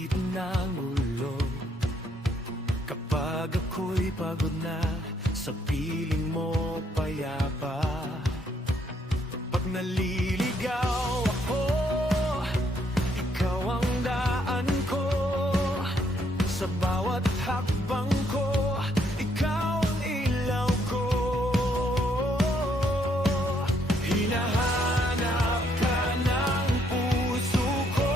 sakit ng ulo kapag ako'y pagod na sa piling mo payapa. Pag naliligaw ako, ikaw ang daan ko. Sa bawat hakbang ko, ikaw ang ilaw ko. Hinahanap ka ng puso ko,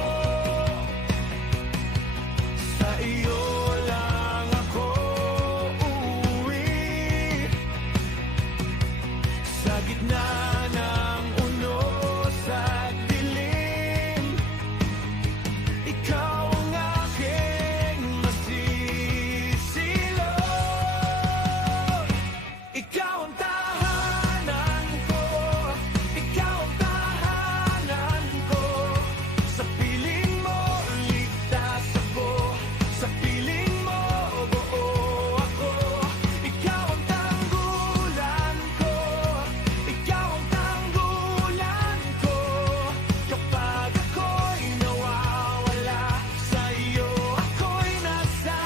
sa iyo lang ako uuwi. Sa gitna ng unos at dilim, ikaw ang aking masisilong. Ikaw ang tahanan ko, ikaw ang tahanan ko. Sa piling mo ligtas ako, sa piling mo buo ako. Ikaw ang tanggulan ko, ikaw ang tanggulan ko. Kapag ako'y nawawala, sa iyo ako'y nasa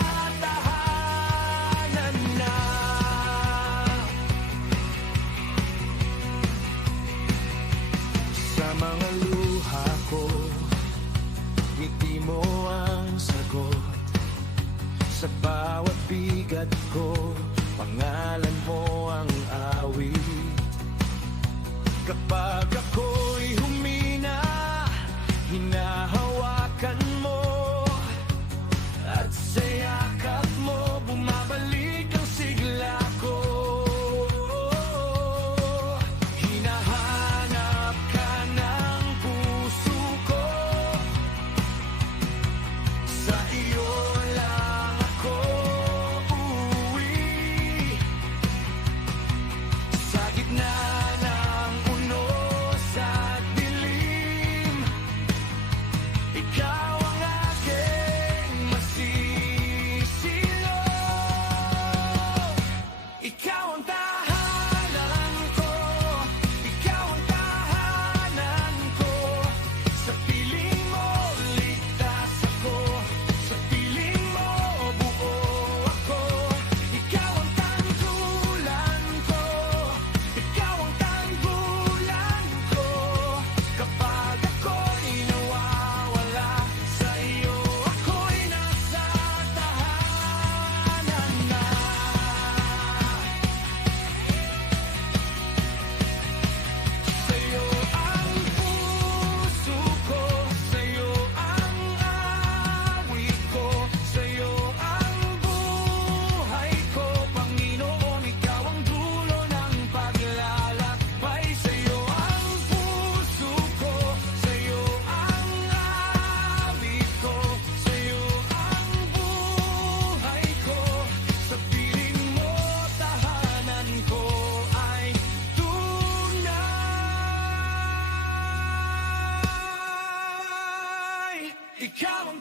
tahanan na. Sa mga luha ko, ngiti mo ang sagot. Sa bawat bigat ko, pangalan mo ang awit. Kapag ako'y humina, hinahawakan mo, at sa yakap mo bumabalik ang sigla ko. Hinahanap ka ng puso ko, sa iyo lang ako uuwi. Sa gitna ng unos at dilim, ikaw ang aking masisilong. Ikaw ang tahanan ko, ikaw ang tahanan ko. Sa piling mo ligtas ako, sa piling mo buo ako. Ikaw ang tanggulan ko, ikaw ang tanggulan ko. Kapag ako'y nawawala, sa iyo ako'y nasa tahanan na. Sa iyo ang puso ko, sa iyo ang awit ko, sa iyo ang buhay ko. Panginoon, ikaw ang dulo ng paglalakbay. Sa iyo ang puso ko, sa iyo ang awit ko, sa iyo ang buhay ko. Sa piling mo tahanan ko ay tunay. Ikaw ang